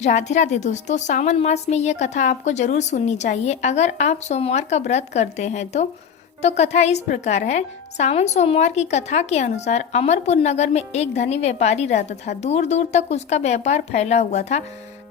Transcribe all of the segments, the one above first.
राधे राधे दोस्तों, सावन मास में यह कथा आपको जरूर सुननी चाहिए। अगर आप सोमवार का व्रत करते हैं तो कथा इस प्रकार है। सावन सोमवार की कथा के अनुसार अमरपुर नगर में एक धनी व्यापारी रहता था। दूर दूर तक उसका व्यापार फैला हुआ था।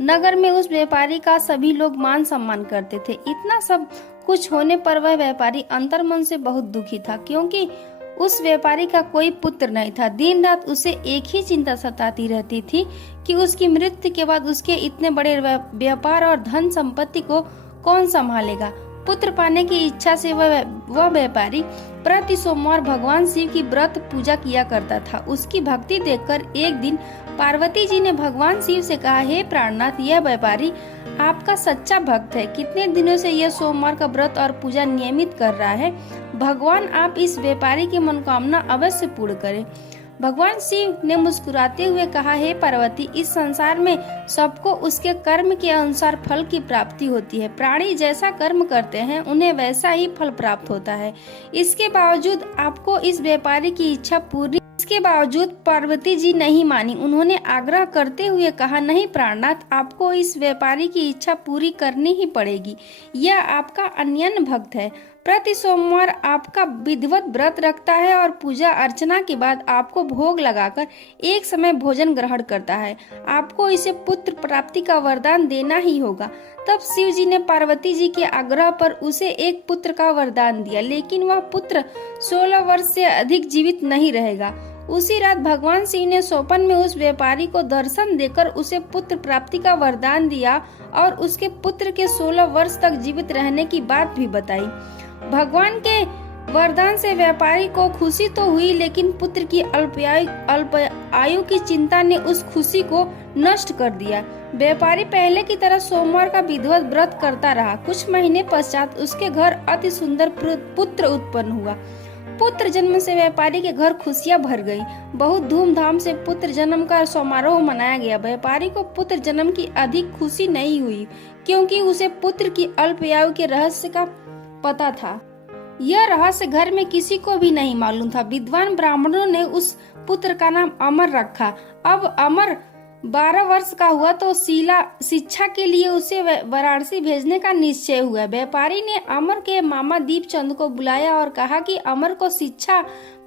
नगर में उस व्यापारी का सभी लोग मान सम्मान करते थे। इतना सब कुछ होने पर वह व्यापारी अंतर्मन से बहुत दुखी था, क्योंकि उस व्यापारी का कोई पुत्र नहीं था। दिन रात उसे एक ही चिंता सताती रहती थी कि उसकी मृत्यु के बाद उसके इतने बड़े व्यापार और धन संपत्ति को कौन संभालेगा। पुत्र पाने की इच्छा से वह व्यापारी प्रति सोमवार भगवान शिव की व्रत पूजा किया करता था। उसकी भक्ति देखकर एक दिन पार्वती जी ने भगवान शिव से कहा, हे प्राणनाथ, यह व्यापारी आपका सच्चा भक्त है। कितने दिनों से यह सोमवार का व्रत और पूजा नियमित कर रहा है। भगवान आप इस व्यापारी की मनोकामना अवश्य पूर्ण करें। भगवान शिव ने मुस्कुराते हुए कहा, हे पार्वती, इस संसार में सबको उसके कर्म के अनुसार फल की प्राप्ति होती है। प्राणी जैसा कर्म करते हैं उन्हें वैसा ही फल प्राप्त होता है। इसके बावजूद आपको इस व्यापारी की इच्छा पूरी इसके बावजूद पार्वती जी नहीं मानी। उन्होंने आग्रह करते हुए कहा, नहीं प्राणनाथ, आपको इस व्यापारी की इच्छा पूरी करनी ही पड़ेगी। यह आपका अन्यन भक्त है। प्रति सोमवार आपका विधिवत व्रत रखता है और पूजा अर्चना के बाद आपको भोग लगाकर एक समय भोजन ग्रहण करता है। आपको इसे पुत्र प्राप्ति का वरदान देना ही होगा। तब शिव जी ने पार्वती जी के आग्रह पर उसे एक पुत्र का वरदान दिया, लेकिन वह पुत्र 16 वर्ष से अधिक जीवित नहीं रहेगा। उसी रात भगवान शिव ने स्वप्न में उस व्यापारी को दर्शन देकर उसे पुत्र प्राप्ति का वरदान दिया और उसके पुत्र के 16 वर्ष तक जीवित रहने की बात भी बताई। भगवान के वरदान से व्यापारी को खुशी तो हुई, लेकिन पुत्र की अल्प आयु की चिंता ने उस खुशी को नष्ट कर दिया। व्यापारी पहले की तरह सोमवार का विधिवत व्रत करता रहा। कुछ महीने पश्चात उसके घर अति सुंदर पुत्र उत्पन्न हुआ। पुत्र जन्म से व्यापारी के घर खुशियां भर गई। बहुत धूमधाम से पुत्र जन्म का समारोह मनाया गया। व्यापारी को पुत्र जन्म की अधिक खुशी नहीं हुई, क्योंकि उसे पुत्र की अल्पायु के रहस्य का पता था। यह रहस्य घर में किसी को भी नहीं मालूम था। विद्वान ब्राह्मणों ने उस पुत्र का नाम अमर रखा। अब अमर 12 वर्ष का हुआ तो शिक्षा के लिए उसे वाराणसी भेजने का निश्चय हुआ। व्यापारी ने अमर के मामा दीपचंद को बुलाया और कहा कि अमर को शिक्षा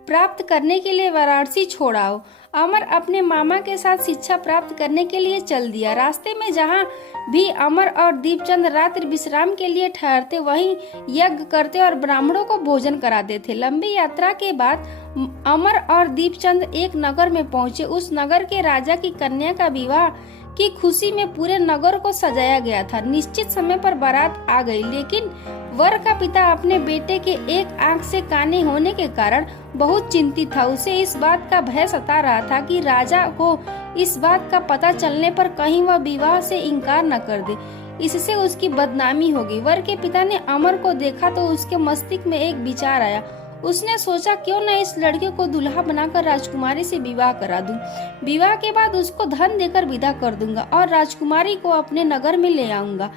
प्राप्त करने के लिए वाराणसी छोड़ आओ। अमर अपने मामा के साथ शिक्षा प्राप्त करने के लिए चल दिया। रास्ते में जहाँ भी अमर और दीपचंद रात्रि विश्राम के लिए ठहरते, वहीं यज्ञ करते और ब्राह्मणों को भोजन कराते थे। लंबी यात्रा के बाद अमर और दीपचंद एक नगर में पहुंचे। उस नगर के राजा की कन्या का विवाह की खुशी में पूरे नगर को सजाया गया था। निश्चित समय पर बारात आ गई, लेकिन वर का पिता अपने बेटे के एक आंख से काने होने के कारण बहुत चिंतित था। उसे इस बात का भय सता रहा था कि राजा को इस बात का पता चलने पर कहीं वह विवाह से इनकार न कर दे, इससे उसकी बदनामी होगी। वर के पिता ने अमर को देखा तो उसके मस्तिष्क में एक विचार आया। उसने सोचा, क्यों न इस लड़के को दुल्हा बनाकर राजकुमारी से विवाह करा दूं। विवाह के बाद उसको धन देकर विदा कर दूंगा और राजकुमारी को अपने नगर में ले आऊंगा।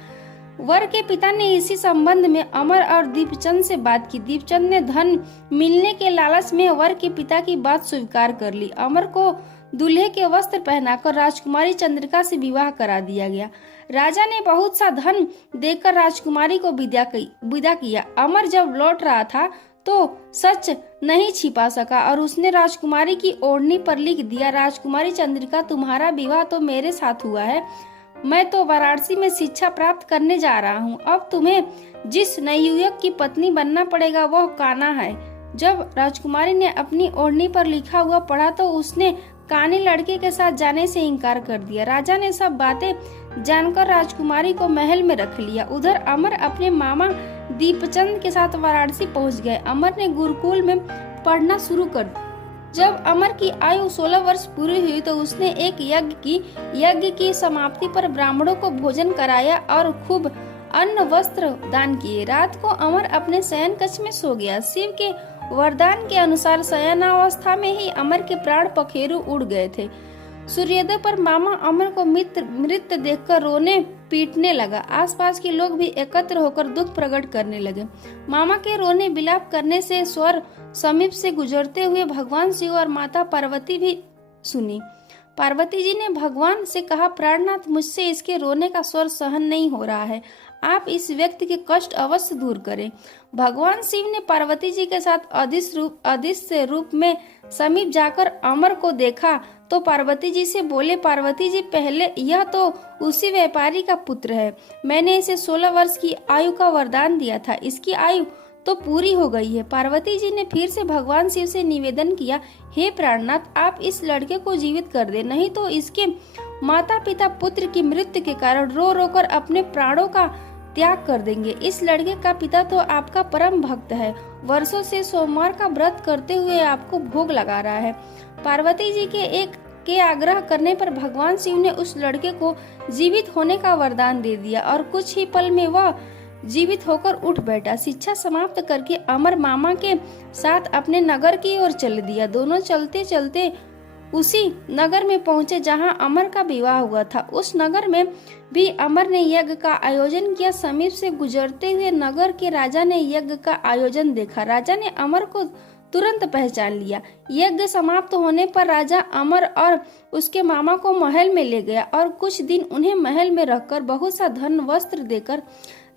वर के पिता ने इसी संबंध में अमर और दीपचंद से बात की। दीपचंद ने धन मिलने के लालच में वर के पिता की बात स्वीकार कर ली। अमर को दूल्हे के वस्त्र पहनाकर राजकुमारी चंद्रिका से विवाह करा दिया गया। राजा ने बहुत सा धन देकर राजकुमारी को विदा किया। अमर जब लौट रहा था तो सच नहीं छिपा सका और उसने राजकुमारी की ओढ़नी पर लिख दिया, राजकुमारी चंद्रिका, तुम्हारा विवाह तो मेरे साथ हुआ है। मैं तो वाराणसी में शिक्षा प्राप्त करने जा रहा हूँ। अब तुम्हें जिस नवयुवक की पत्नी बनना पड़ेगा वह कान्हा है। जब राजकुमारी ने अपनी ओढ़नी पर लिखा हुआ पढ़ा तो उसने काने लड़के के साथ जाने से इनकार कर दिया। राजा ने सब बातें जानकर राजकुमारी को महल में रख लिया। उधर अमर अपने मामा दीपचंद के साथ वाराणसी पहुंच गए। अमर ने गुरुकुल में पढ़ना शुरू कर दिया। जब अमर की आयु 16 वर्ष पूरी हुई तो उसने एक यज्ञ की समाप्ति पर ब्राह्मणों को भोजन कराया और खूब अन्न वस्त्र दान किए। रात को अमर अपने शयन कक्ष में सो गया। शिव के वरदान के अनुसार शयनावस्था में ही अमर के प्राण पखेरु उड़ गए थे। सूर्योदय पर मामा अमर को मृत देखकर रोने पीटने लगा। आसपास के लोग भी एकत्र होकर दुख प्रकट करने लगे। मामा के रोने बिलाप करने से स्वर समीप से गुजरते हुए भगवान शिव और माता पार्वती भी सुनी। पार्वती जी ने भगवान से कहा, प्राणनाथ, मुझसे इसके रोने का स्वर सहन नहीं हो रहा है, आप इस व्यक्ति के कष्ट अवश्य दूर करें। भगवान शिव ने पार्वती जी के साथ अदृश्य रूप में समीप जाकर अमर को देखा तो पार्वती जी से बोले, पार्वती जी, पहले यह तो उसी व्यापारी का पुत्र है। मैंने इसे 16 वर्ष की आयु का वरदान दिया था, इसकी आयु तो पूरी हो गई है। पार्वती जी ने फिर से भगवान शिव से निवेदन किया, हे प्राणनाथ, आप इस लड़के को जीवित कर दे, नहीं तो इसके माता पिता पुत्र की मृत्यु के कारण रो रो कर अपने प्राणों का त्याग कर देंगे। इस लड़के का पिता तो आपका परम भक्त है, वर्षों से सोमवार का व्रत करते हुए आपको भोग लगा रहा है। पार्वती जी के आग्रह करने पर भगवान शिव ने उस लड़के को जीवित होने का वरदान दे दिया और कुछ ही पल में वह जीवित होकर उठ बैठा। शिक्षा समाप्त करके अमर मामा के साथ अपने नगर की ओर चल दिया। दोनों चलते चलते उसी नगर में पहुंचे जहां अमर का विवाह हुआ था। उस नगर में भी अमर ने यज्ञ का आयोजन किया। समीप से गुजरते हुए नगर के राजा ने यज्ञ का आयोजन देखा। राजा ने अमर को तुरंत पहचान लिया। यज्ञ समाप्त होने पर राजा अमर और उसके मामा को महल में ले गया और कुछ दिन उन्हें महल में रखकर बहुत सा धन वस्त्र देकर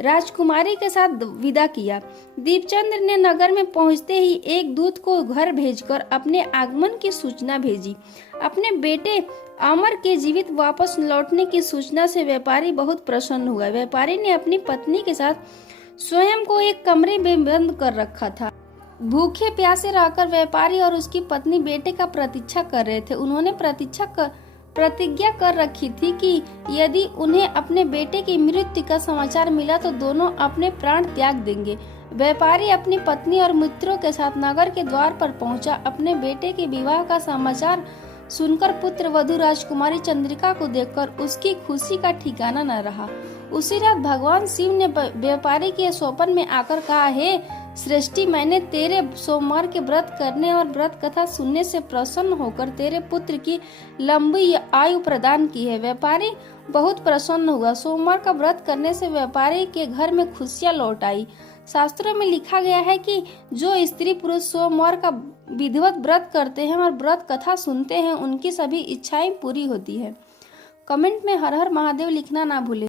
राजकुमारी के साथ विदा किया। दीपचंद्र ने नगर में पहुंचते ही एक दूत को घर भेजकर अपने आगमन की सूचना भेजी। अपने बेटे अमर के जीवित वापस लौटने की सूचना से व्यापारी बहुत प्रसन्न हुआ। व्यापारी ने अपनी पत्नी के साथ स्वयं को एक कमरे में बंद कर रखा था। भूखे प्यासे रहकर व्यापारी और उसकी पत्नी बेटे का प्रतीक्षा कर रहे थे। उन्होंने प्रतिज्ञा कर रखी थी कि यदि उन्हें अपने बेटे की मृत्यु का समाचार मिला तो दोनों अपने प्राण त्याग देंगे। व्यापारी अपनी पत्नी और मित्रों के साथ नगर के द्वार पर पहुंचा। अपने बेटे के विवाह का समाचार सुनकर पुत्र वधू राजकुमारी चंद्रिका को देखकर उसकी खुशी का ठिकाना न रहा। उसी रात भगवान शिव ने व्यापारी के स्वप्न में आकर कहा, हे सृष्टि, मैंने तेरे सोमवार के व्रत करने और व्रत कथा सुनने से प्रसन्न होकर तेरे पुत्र की लंबी आयु प्रदान की है। व्यापारी बहुत प्रसन्न हुआ। सोमवार का व्रत करने से व्यापारी के घर में खुशियां लौट आई। शास्त्रों में लिखा गया है कि जो स्त्री पुरुष सोमवार का विधिवत व्रत करते हैं और व्रत कथा सुनते हैं, उनकी सभी इच्छाएं पूरी होती है। कमेंट में हर हर महादेव लिखना ना भूलें।